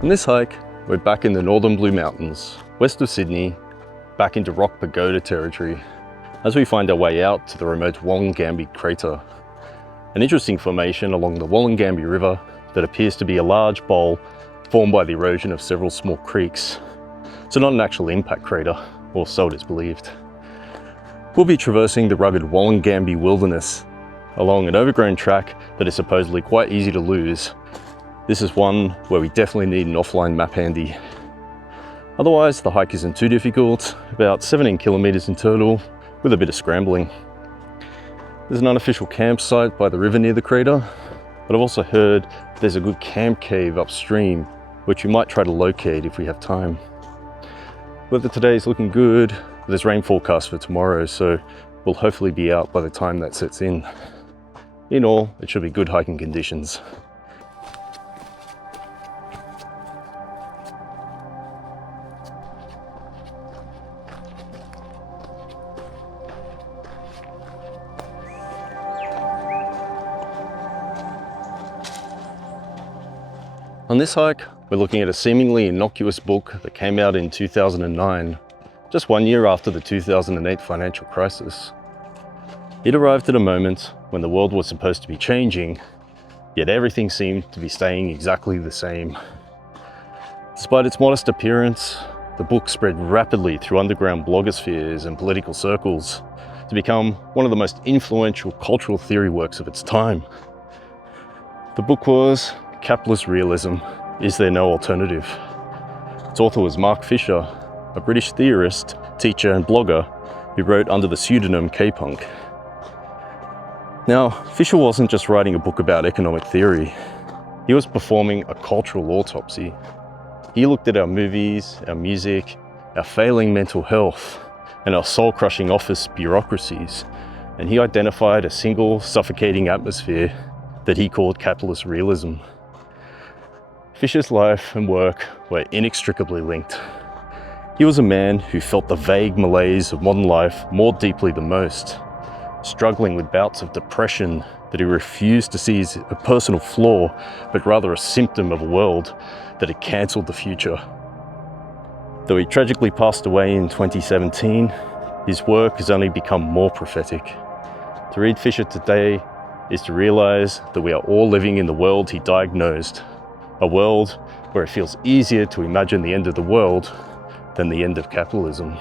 On this hike, we're back in the northern Blue Mountains, west of Sydney, back into rock pagoda territory, as we find our way out to the remote Wollangambe Crater, an interesting formation along the Wollangambe River that appears to be a large bowl formed by the erosion of several small creeks, so not an actual impact crater, or so it is believed. We'll be traversing the rugged Wollangambe wilderness along an overgrown track that is supposedly quite easy to lose. This is one where we definitely need an offline map handy. Otherwise, the hike isn't too difficult, about 17 kilometers in total, with a bit of scrambling. There's an unofficial campsite by the river near the crater, but I've also heard there's a good camp cave upstream, which we might try to locate if we have time. Weather today is looking good. There's rain forecast for tomorrow, so we'll hopefully be out by the time that sets in. In all, it should be good hiking conditions. On this hike, we're looking at a seemingly innocuous book that came out in 2009, just 1 year after the 2008 financial crisis. It arrived at a moment when the world was supposed to be changing, yet everything seemed to be staying exactly the same. Despite its modest appearance, the book spread rapidly through underground blogospheres and political circles to become one of the most influential cultural theory works of its time. The book was Capitalist Realism, Is There No Alternative? Its author was Mark Fisher, a British theorist, teacher and blogger who wrote under the pseudonym K-Punk. Now, Fisher wasn't just writing a book about economic theory, he was performing a cultural autopsy. He looked at our movies, our music, our failing mental health, and our soul-crushing office bureaucracies, and he identified a single suffocating atmosphere that he called capitalist realism. Fisher's life and work were inextricably linked. He was a man who felt the vague malaise of modern life more deeply than most, struggling with bouts of depression that he refused to see as a personal flaw, but rather a symptom of a world that had cancelled the future. Though he tragically passed away in 2017, his work has only become more prophetic. To read Fisher today is to realize that we are all living in the world he diagnosed, a world where it feels easier to imagine the end of the world than the end of capitalism.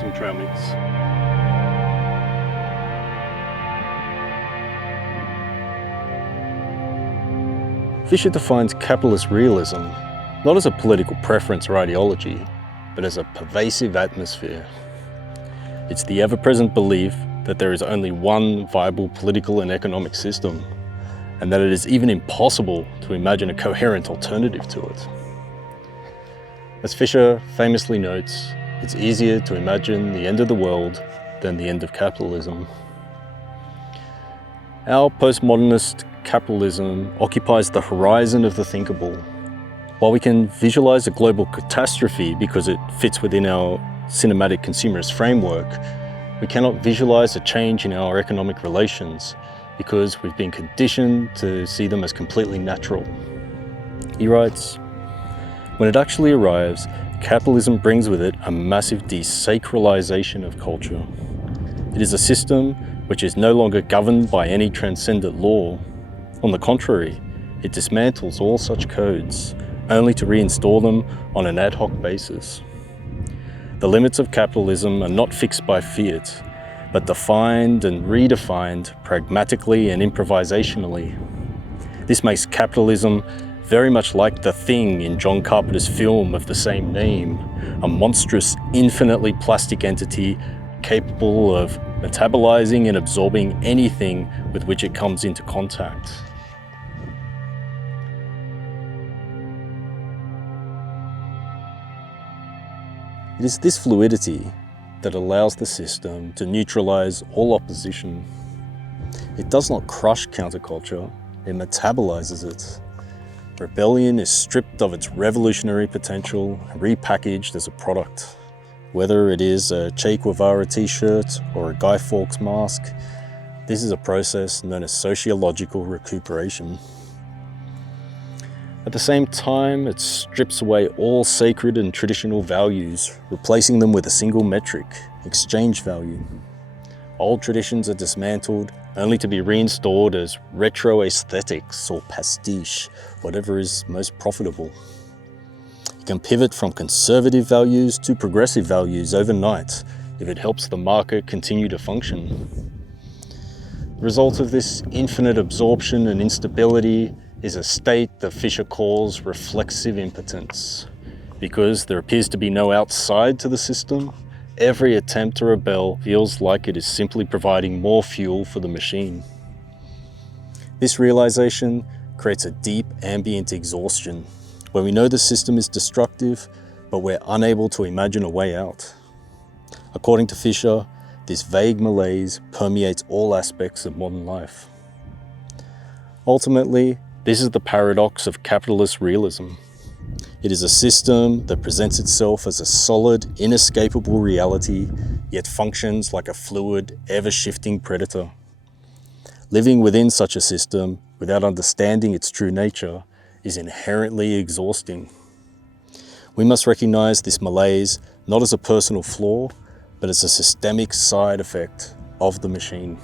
some trail mix. Fisher defines capitalist realism not as a political preference or ideology, but as a pervasive atmosphere. It's the ever-present belief that there is only one viable political and economic system, and that it is even impossible to imagine a coherent alternative to it. As Fisher famously notes, it's easier to imagine the end of the world than the end of capitalism. Our postmodernist capitalism occupies the horizon of the thinkable. While we can visualize a global catastrophe because it fits within our cinematic consumerist framework, we cannot visualize a change in our economic relations because we've been conditioned to see them as completely natural. He writes, "When it actually arrives, capitalism brings with it a massive desacralization of culture. It is a system which is no longer governed by any transcendent law. On the contrary, it dismantles all such codes, only to reinstall them on an ad hoc basis. The limits of capitalism are not fixed by fiat, but defined and redefined pragmatically and improvisationally. This makes capitalism very much like The Thing in John Carpenter's film of the same name, a monstrous, infinitely plastic entity capable of metabolizing and absorbing anything with which it comes into contact." It is this fluidity that allows the system to neutralize all opposition. It does not crush counterculture, it metabolizes it. Rebellion is stripped of its revolutionary potential and repackaged as a product. Whether it is a Che Guevara t-shirt or a Guy Fawkes mask, this is a process known as sociological recuperation. At the same time, it strips away all sacred and traditional values, replacing them with a single metric, exchange value. Old traditions are dismantled, only to be reinstalled as retro aesthetics or pastiche, whatever is most profitable. You can pivot from conservative values to progressive values overnight if it helps the market continue to function. The result of this infinite absorption and instability is a state that Fisher calls reflexive impotence. Because there appears to be no outside to the system, every attempt to rebel feels like it is simply providing more fuel for the machine. This realization creates a deep ambient exhaustion, where we know the system is destructive, but we're unable to imagine a way out. According to Fisher, this vague malaise permeates all aspects of modern life. Ultimately, this is the paradox of capitalist realism. It is a system that presents itself as a solid, inescapable reality, yet functions like a fluid, ever-shifting predator. Living within such a system without understanding its true nature is inherently exhausting. We must recognize this malaise not as a personal flaw, but as a systemic side effect of the machine.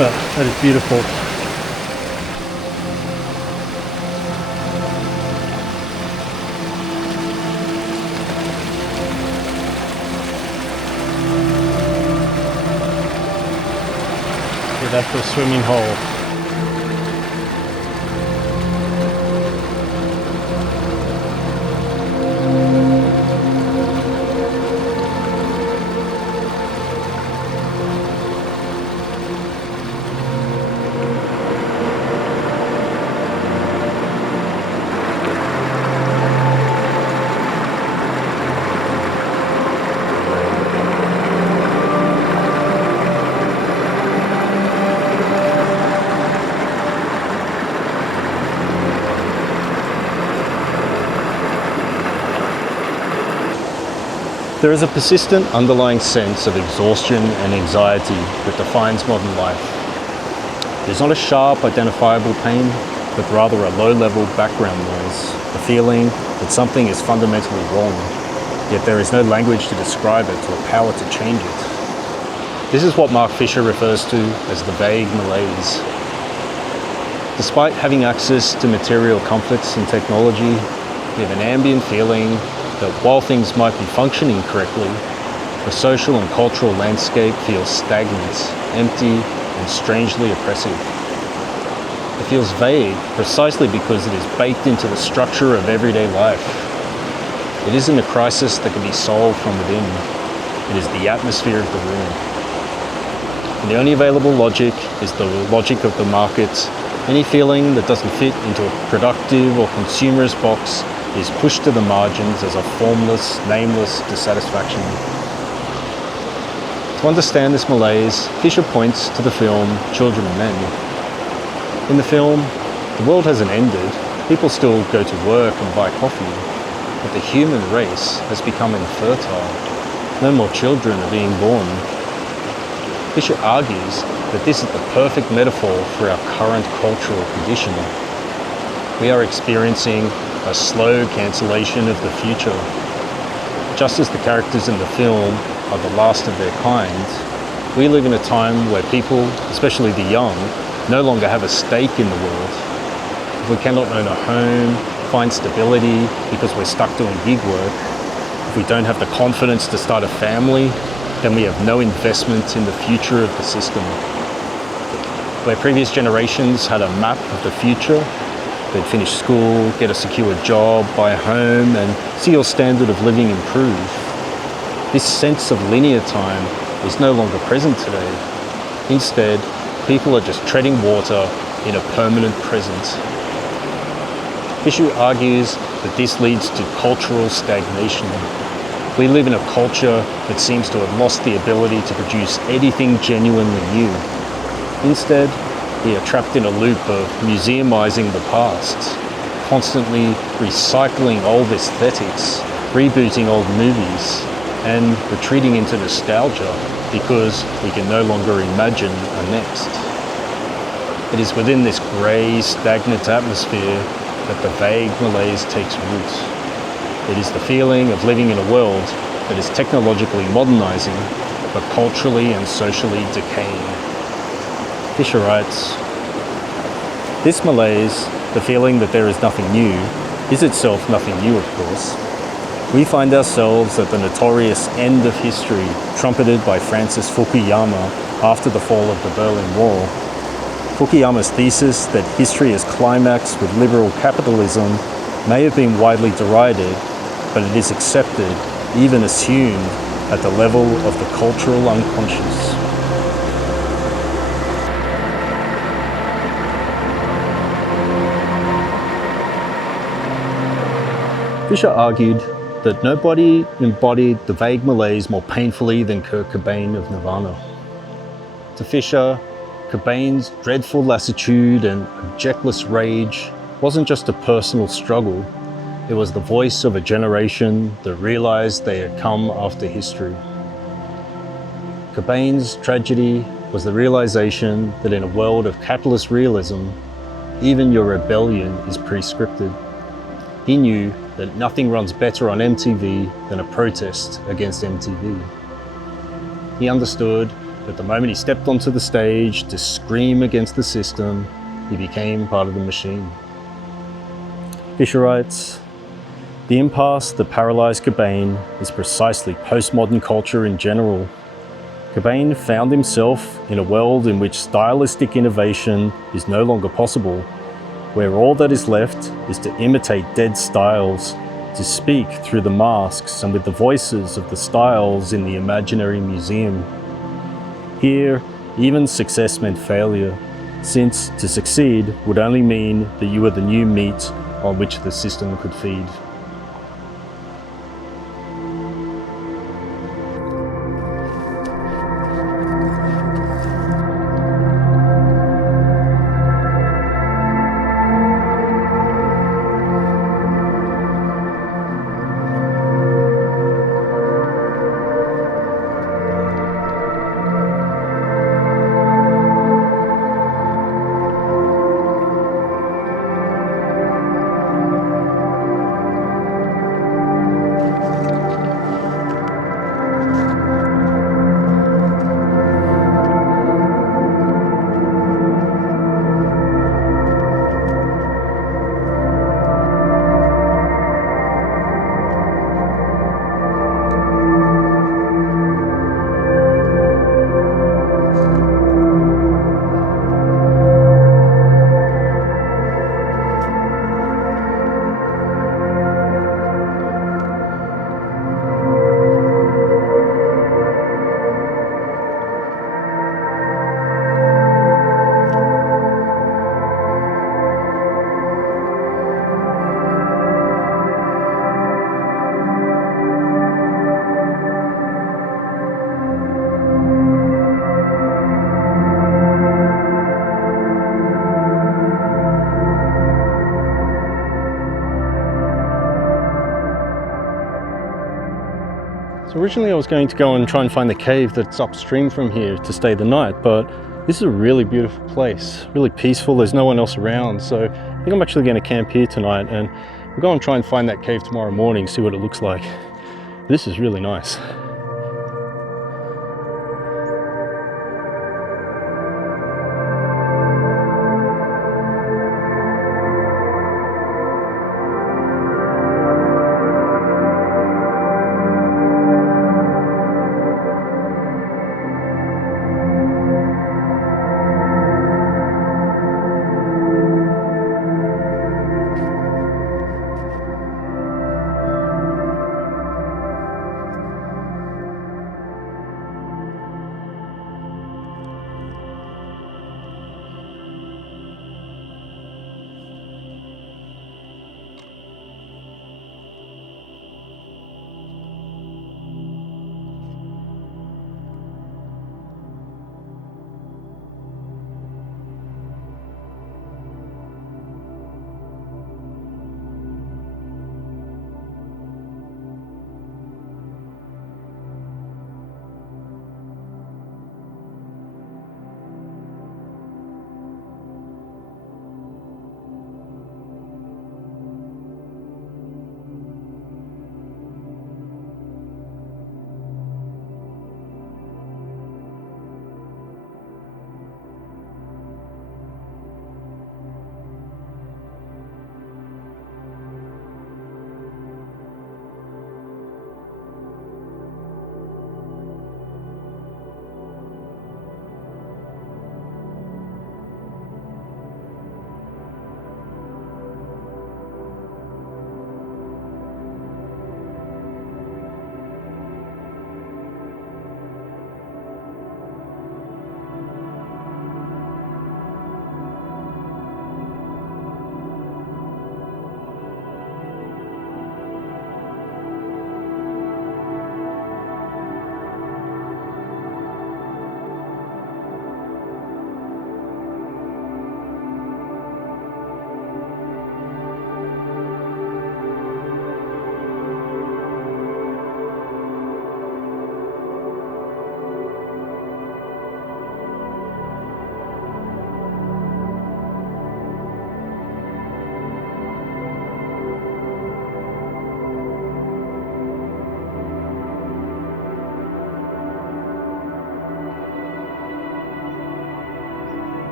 That is beautiful. Yeah, that's the swimming hole. There is a persistent underlying sense of exhaustion and anxiety that defines modern life. There's not a sharp, identifiable pain, but rather a low-level background noise, a feeling that something is fundamentally wrong, yet there is no language to describe it or power to change it. This is what Mark Fisher refers to as the vague malaise. Despite having access to material comforts and technology, we have an ambient feeling that while things might be functioning correctly, the social and cultural landscape feels stagnant, empty, and strangely oppressive. It feels vague precisely because it is baked into the structure of everyday life. It isn't a crisis that can be solved from within. It is the atmosphere of the room. And the only available logic is the logic of the market. Any feeling that doesn't fit into a productive or consumerist box is pushed to the margins as a formless, nameless dissatisfaction. To understand this malaise, Fisher points to the film Children and Men. In the film, the world hasn't ended. People still go to work and buy coffee, but the human race has become infertile. No more children are being born. Fisher argues that this is the perfect metaphor for our current cultural condition. We are experiencing a slow cancellation of the future. Just as the characters in the film are the last of their kind, we live in a time where people, especially the young, no longer have a stake in the world. If we cannot own a home, find stability because we're stuck doing gig work, if we don't have the confidence to start a family, then we have no investment in the future of the system. Where previous generations had a map of the future, they'd finish school, get a secure job, buy a home, and see your standard of living improve. This sense of linear time is no longer present today. Instead, people are just treading water in a permanent present. Fisher argues that this leads to cultural stagnation. We live in a culture that seems to have lost the ability to produce anything genuinely new. Instead, we are trapped in a loop of museumizing the past, constantly recycling old aesthetics, rebooting old movies, and retreating into nostalgia because we can no longer imagine a next. It is within this grey, stagnant atmosphere that the vague malaise takes root. It is the feeling of living in a world that is technologically modernizing, but culturally and socially decaying. Fisher writes, "This malaise, the feeling that there is nothing new, is itself nothing new, of course. We find ourselves at the notorious end of history trumpeted by Francis Fukuyama after the fall of the Berlin Wall. Fukuyama's thesis that history is climaxed with liberal capitalism may have been widely derided, but it is accepted, even assumed, at the level of the cultural unconscious." Fisher argued that nobody embodied the vague malaise more painfully than Kurt Cobain of Nirvana. To Fisher, Cobain's dreadful lassitude and objectless rage wasn't just a personal struggle, it was the voice of a generation that realized they had come after history. Cobain's tragedy was the realization that in a world of capitalist realism, even your rebellion is pre-scripted. He knew that nothing runs better on MTV than a protest against MTV. He understood But the moment he stepped onto the stage to scream against the system, he became part of the machine. Fisher writes, "The impasse that paralysed Cobain is precisely postmodern culture in general. Cobain found himself in a world in which stylistic innovation is no longer possible, where all that is left is to imitate dead styles, to speak through the masks and with the voices of the styles in the imaginary museum. Here, even success meant failure, since to succeed would only mean that you were the new meat on which the system could feed." So originally I was going to go and try and find the cave that's upstream from here to stay the night, but this is a really beautiful place, really peaceful, there's no one else around, so I think I'm actually going to camp here tonight and we'll go and try and find that cave tomorrow morning, see what it looks like. This is really nice.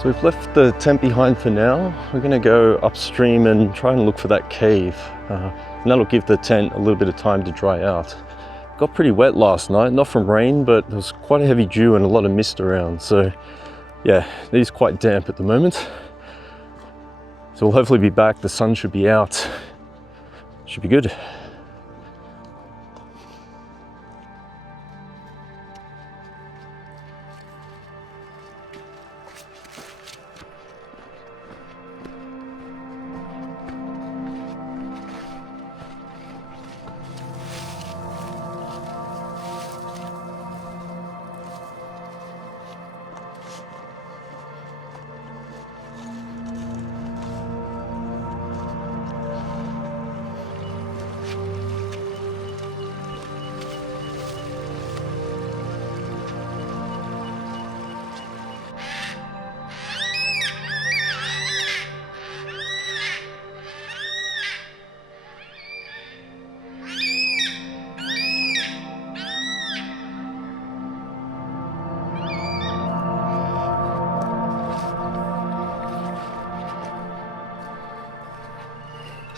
So we've left the tent behind for now. We're going to go upstream and try and look for that cave. And that'll give the tent a little bit of time to dry out. Got pretty wet last night, not from rain, but there was quite a heavy dew and a lot of mist around. So yeah, it is quite damp at the moment. So we'll hopefully be back. The sun should be out. Should be good.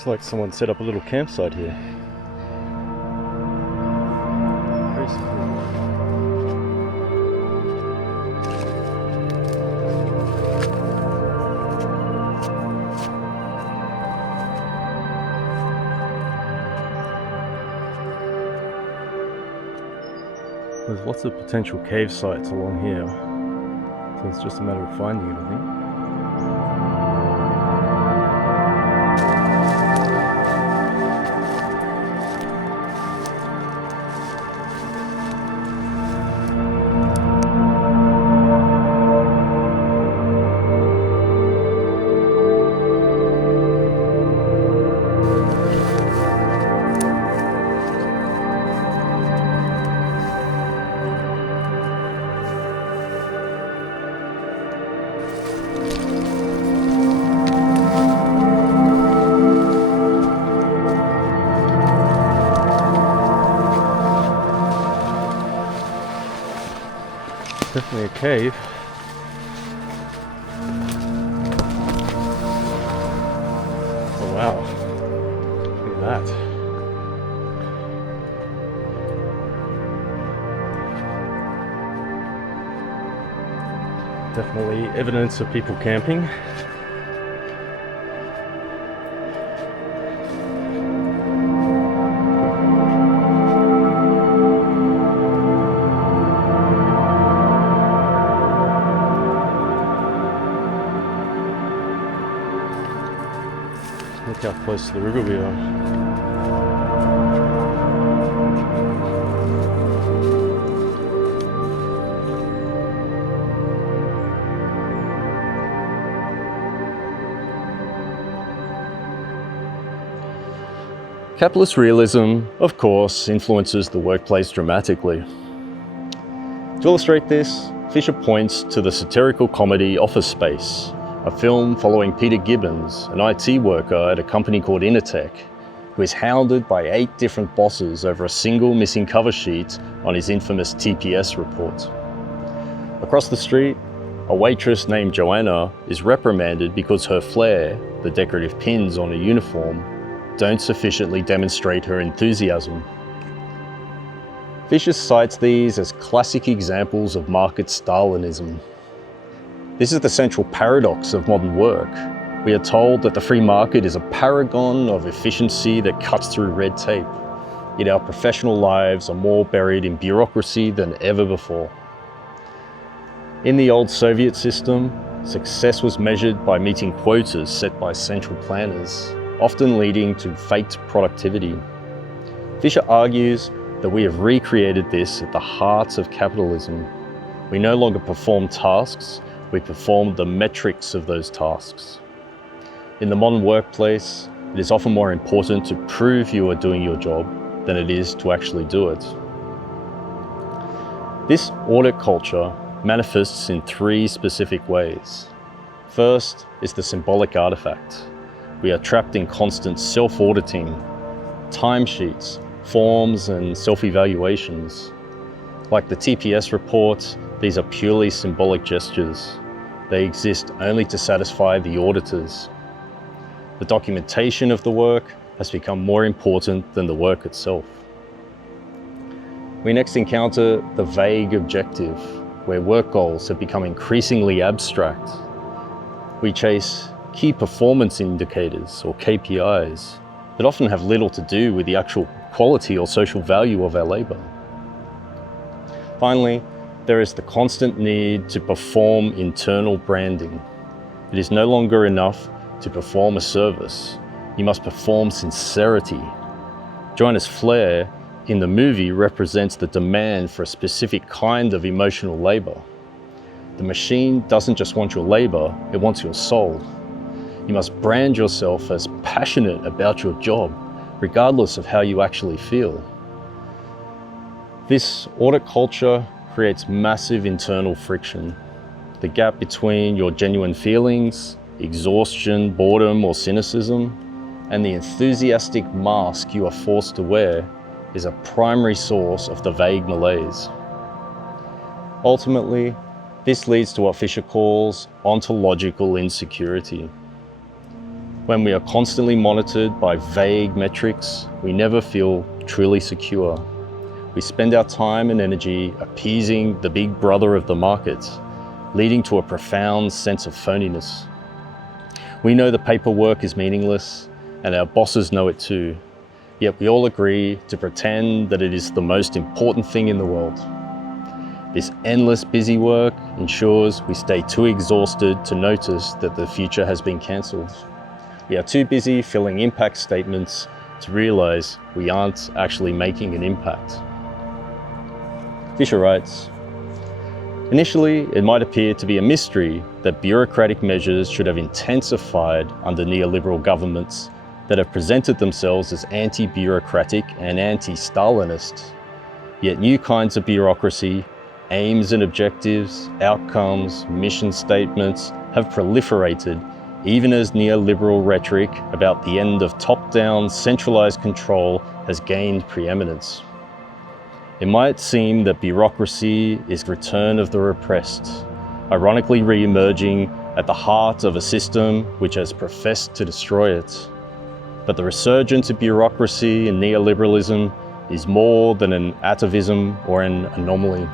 Looks like someone set up a little campsite here. Very secure. There's lots of potential cave sites along here, so it's just a matter of finding it, I think. Definitely a cave. Oh wow, look at that. Definitely evidence of people camping. Look how close to the river we are. Capitalist realism, of course, influences the workplace dramatically. To illustrate this, Fisher points to the satirical comedy Office Space, a film following Peter Gibbons, an IT worker at a company called Intertech, who is hounded by 8 different bosses over a single missing cover sheet on his infamous TPS report. Across the street, a waitress named Joanna is reprimanded because her flair, the decorative pins on her uniform, don't sufficiently demonstrate her enthusiasm. Fisher cites these as classic examples of market Stalinism. This is the central paradox of modern work. We are told that the free market is a paragon of efficiency that cuts through red tape, yet our professional lives are more buried in bureaucracy than ever before. In the old Soviet system, success was measured by meeting quotas set by central planners, often leading to faked productivity. Fisher argues that we have recreated this at the heart of capitalism. We no longer perform tasks, we perform the metrics of those tasks. In the modern workplace, it is often more important to prove you are doing your job than it is to actually do it. This audit culture manifests in 3 specific ways. First is the symbolic artifact. We are trapped in constant self-auditing, timesheets, forms, and self-evaluations. Like the TPS report, these are purely symbolic gestures. they exist only to satisfy the auditors. The documentation of the work has become more important than the work itself. We next encounter the vague objective, where work goals have become increasingly abstract. We chase key performance indicators, or KPIs, that often have little to do with the actual quality or social value of our labour. Finally, there is the constant need to perform internal branding. It is no longer enough to perform a service. You must perform sincerity. Joanna's flare in the movie represents the demand for a specific kind of emotional labour. The machine doesn't just want your labour, it wants your soul. You must brand yourself as passionate about your job, regardless of how you actually feel. This audit culture creates massive internal friction. The gap between your genuine feelings, exhaustion, boredom, or cynicism, and the enthusiastic mask you are forced to wear is a primary source of the vague malaise. Ultimately, this leads to what Fisher calls ontological insecurity. When we are constantly monitored by vague metrics, we never feel truly secure. We spend our time and energy appeasing the big brother of the market, leading to a profound sense of phoniness. We know the paperwork is meaningless, and our bosses know it too, yet we all agree to pretend that it is the most important thing in the world. This endless busy work ensures we stay too exhausted to notice that the future has been cancelled. We are too busy filling impact statements to realise we aren't actually making an impact. Fisher writes, initially, it might appear to be a mystery that bureaucratic measures should have intensified under neoliberal governments that have presented themselves as anti-bureaucratic and anti-Stalinist. Yet new kinds of bureaucracy, aims and objectives, outcomes, mission statements have proliferated even as neoliberal rhetoric about the end of top-down centralised control has gained preeminence. It might seem that bureaucracy is the return of the repressed, ironically re-emerging at the heart of a system which has professed to destroy it. But the resurgence of bureaucracy and neoliberalism is more than an atavism or an anomaly.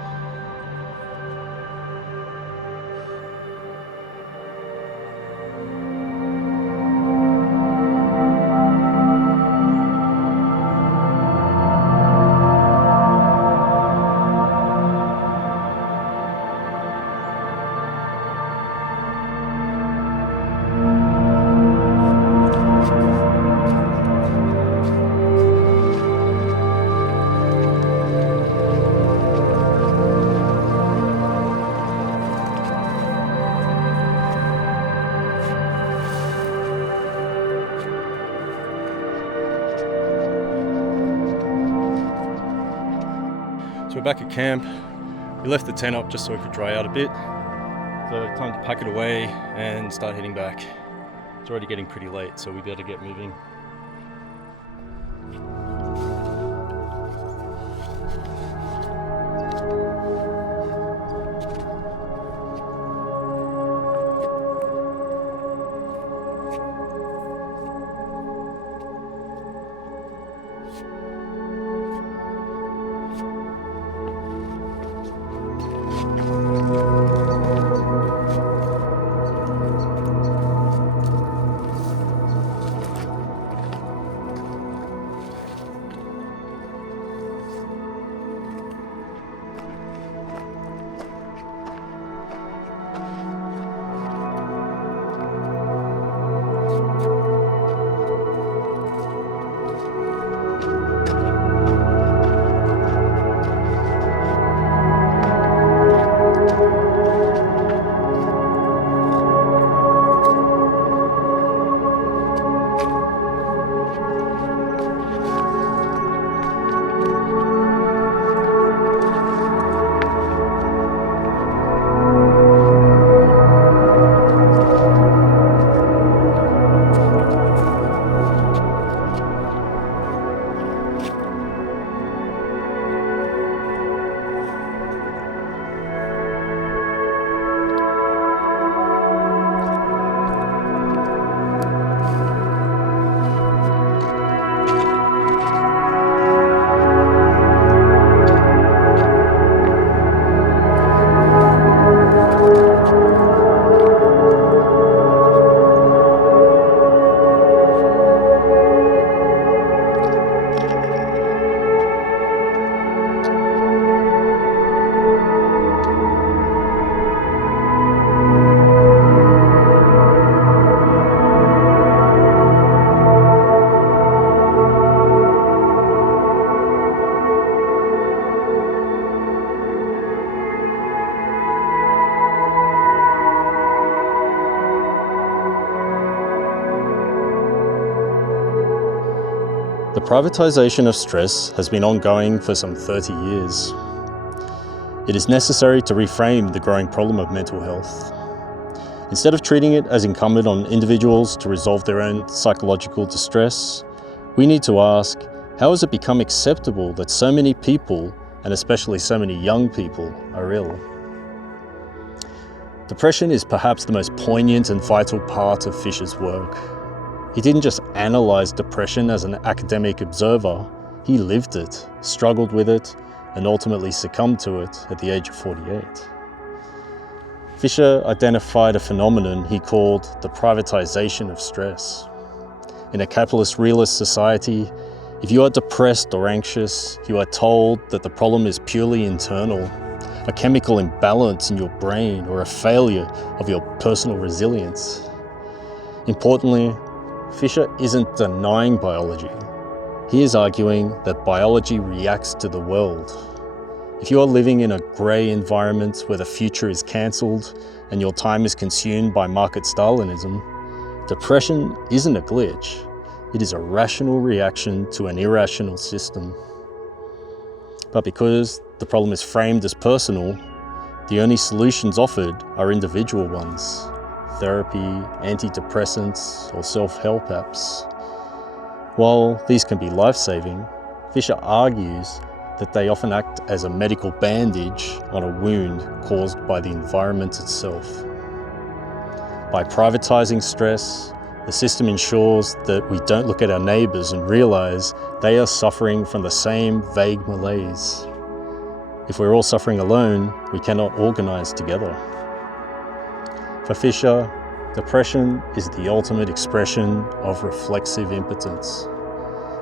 So we're back at camp. We left the tent up just so it could dry out a bit. So time to pack it away and start heading back. It's already getting pretty late, so we better get moving. The privatisation of stress has been ongoing for some 30 years. It is necessary to reframe the growing problem of mental health. Instead of treating it as incumbent on individuals to resolve their own psychological distress, we need to ask, how has it become acceptable that so many people, and especially so many young people, are ill? Depression is perhaps the most poignant and vital part of Fisher's work. He didn't just analyse depression as an academic observer, he lived it, struggled with it, and ultimately succumbed to it at the age of 48. Fisher identified a phenomenon he called the privatisation of stress. In a capitalist realist society, if you are depressed or anxious, you are told that the problem is purely internal, a chemical imbalance in your brain or a failure of your personal resilience. Importantly, Fisher isn't denying biology. He is arguing that biology reacts to the world. If you are living in a grey environment where the future is cancelled and your time is consumed by market Stalinism, depression isn't a glitch. It is a rational reaction to an irrational system. But because the problem is framed as personal, the only solutions offered are individual ones: therapy, antidepressants, or self-help apps. While these can be life-saving, Fisher argues that they often act as a medical bandage on a wound caused by the environment itself. By privatising stress, the system ensures that we don't look at our neighbours and realise they are suffering from the same vague malaise. If we're all suffering alone, we cannot organise together. For Fisher, depression is the ultimate expression of reflexive impotence.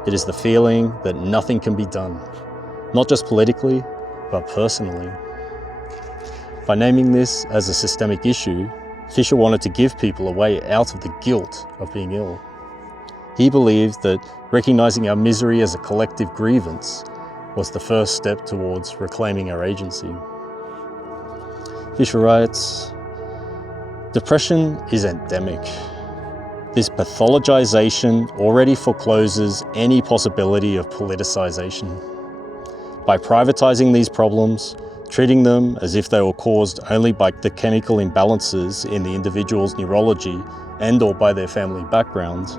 It is the feeling that nothing can be done, not just politically, but personally. By naming this as a systemic issue, Fisher wanted to give people a way out of the guilt of being ill. He believed that recognising our misery as a collective grievance was the first step towards reclaiming our agency. Fisher writes, "Depression is endemic. This pathologization already forecloses any possibility of politicization. By privatizing these problems, treating them as if they were caused only by the chemical imbalances in the individual's neurology and/or by their family background,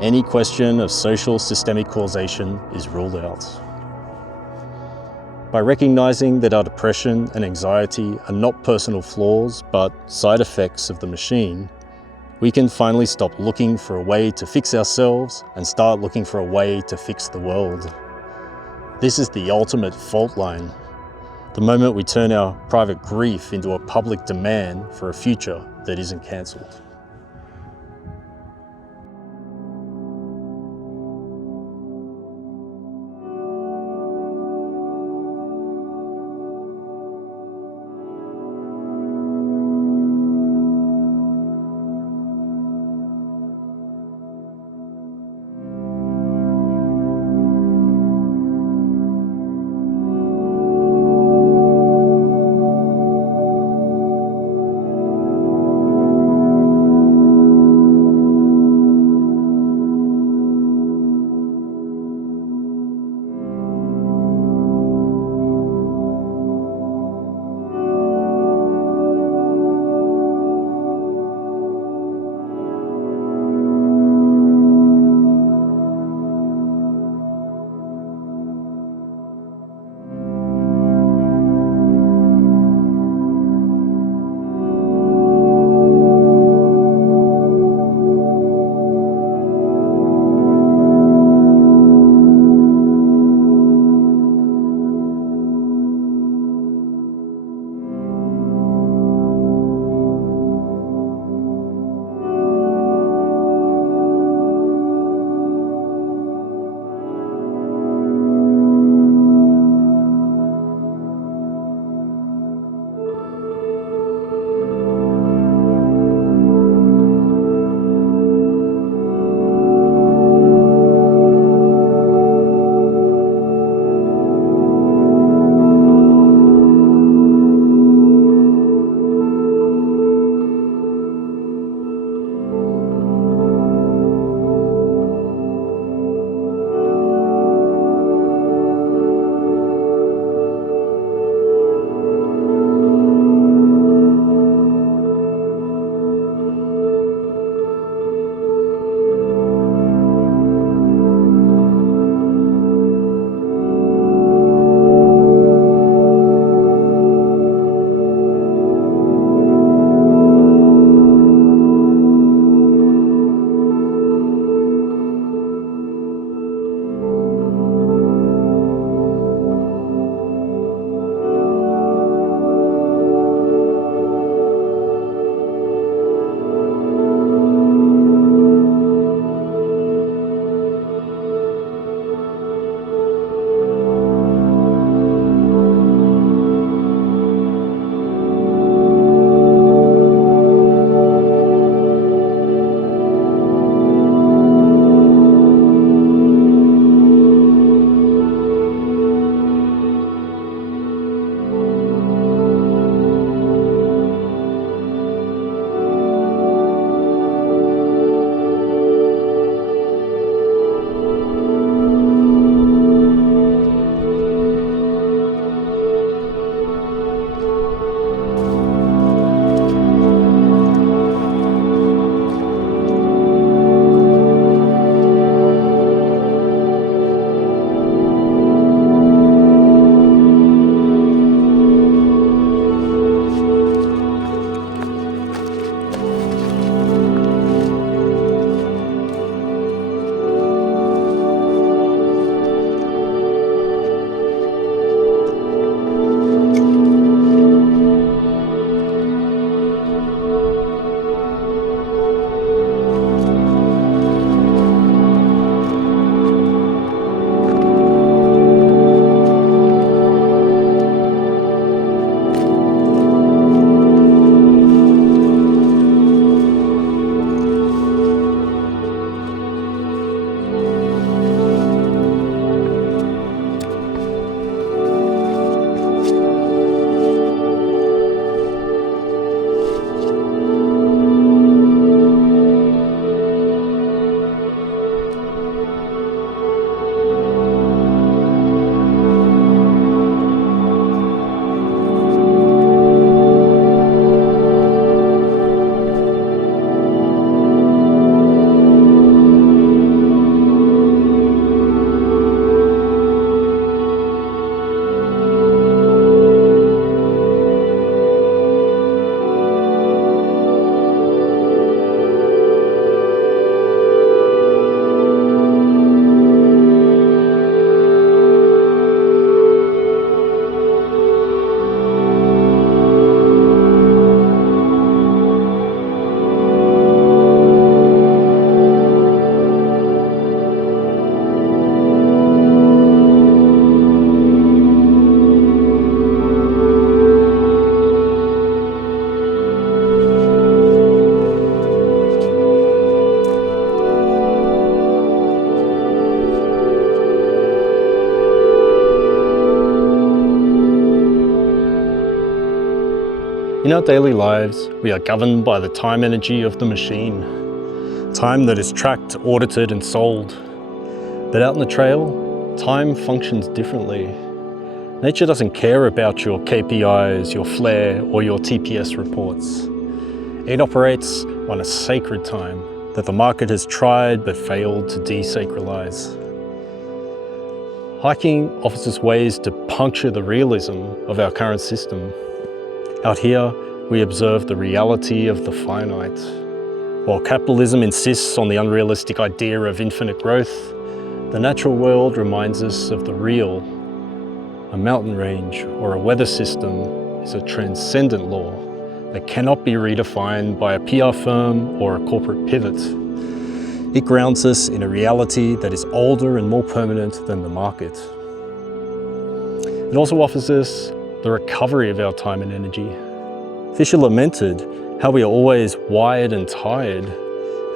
any question of social systemic causation is ruled out. By recognizing that our depression and anxiety are not personal flaws but side effects of the machine, we can finally stop looking for a way to fix ourselves and start looking for a way to fix the world. This is the ultimate fault line. The moment we turn our private grief into a public demand for a future that isn't cancelled." our daily lives, we are governed by the time energy of the machine. Time that is tracked, audited and sold. But out in the trail, time functions differently. Nature doesn't care about your KPIs, your flare or your TPS reports. It operates on a sacred time that the market has tried but failed to desacralize. Hiking offers us ways to puncture the realism of our current system. Out here, we observe the reality of the finite. While capitalism insists on the unrealistic idea of infinite growth, the natural world reminds us of the real. A mountain range or a weather system is a transcendent law that cannot be redefined by a PR firm or a corporate pivot. It grounds us in a reality that is older and more permanent than the market. It also offers us the recovery of our time and energy. Fisher lamented how we are always wired and tired,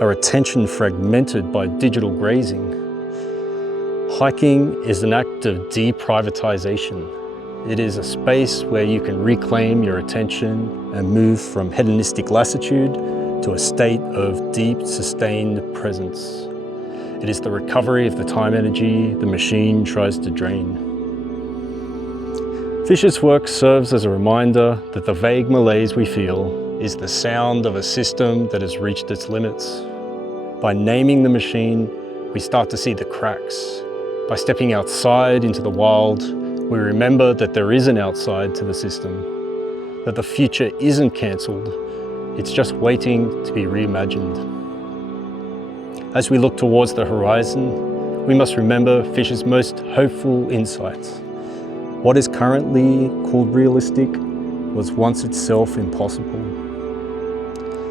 our attention fragmented by digital grazing. Hiking is an act of deprivatisation. It is a space where you can reclaim your attention and move from hedonistic lassitude to a state of deep, sustained presence. It is the recovery of the time energy the machine tries to drain. Fisher's work serves as a reminder that the vague malaise we feel is the sound of a system that has reached its limits. By naming the machine, we start to see the cracks. By stepping outside into the wild, we remember that there is an outside to the system, that the future isn't cancelled, it's just waiting to be reimagined. As we look towards the horizon, we must remember Fisher's most hopeful insights. What is currently called realistic was once itself impossible.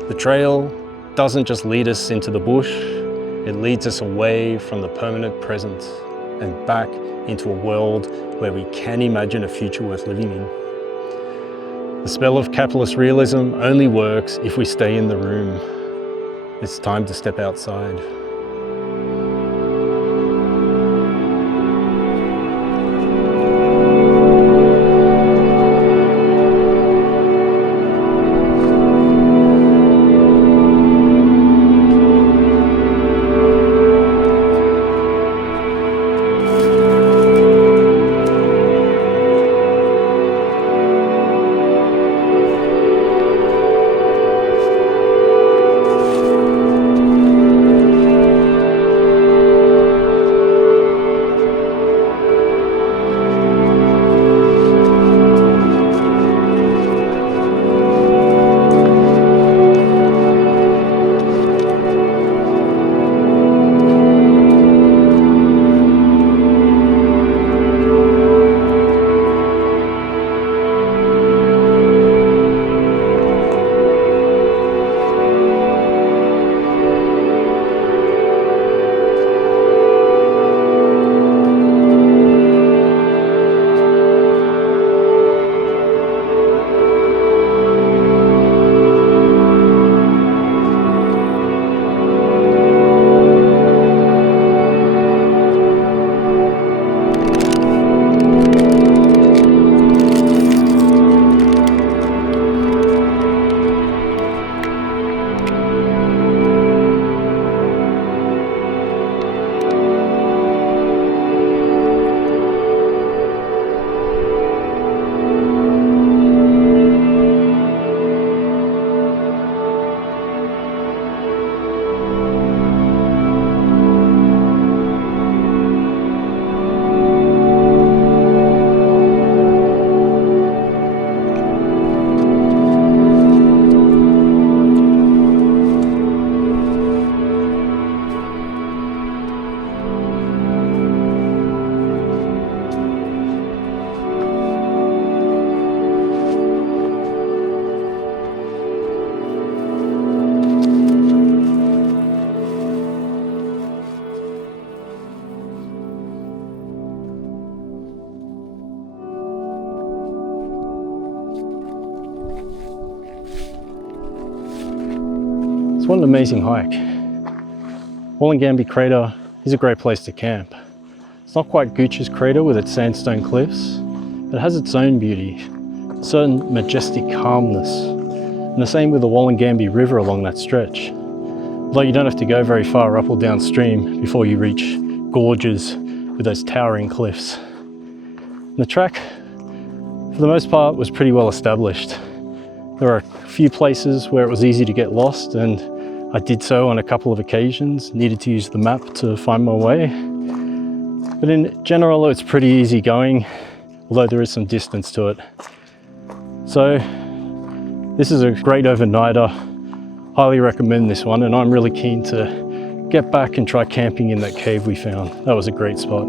The trail doesn't just lead us into the bush, it leads us away from the permanent present and back into a world where we can imagine a future worth living in. The spell of capitalist realism only works if we stay in the room. It's time to step outside. What an amazing hike. Wollangambe Crater is a great place to camp. It's not quite Gooch's crater with its sandstone cliffs, but it has its own beauty, a certain majestic calmness. And the same with the Wollangambe River along that stretch. Although you don't have to go very far up or downstream before you reach gorges with those towering cliffs. And the track, for the most part, was pretty well established. There were a few places where it was easy to get lost, and I did so on a couple of occasions, needed to use the map to find my way. But in general, it's pretty easy going, although there is some distance to it. So this is a great overnighter. Highly recommend this one, and I'm really keen to get back and try camping in that cave we found. That was a great spot.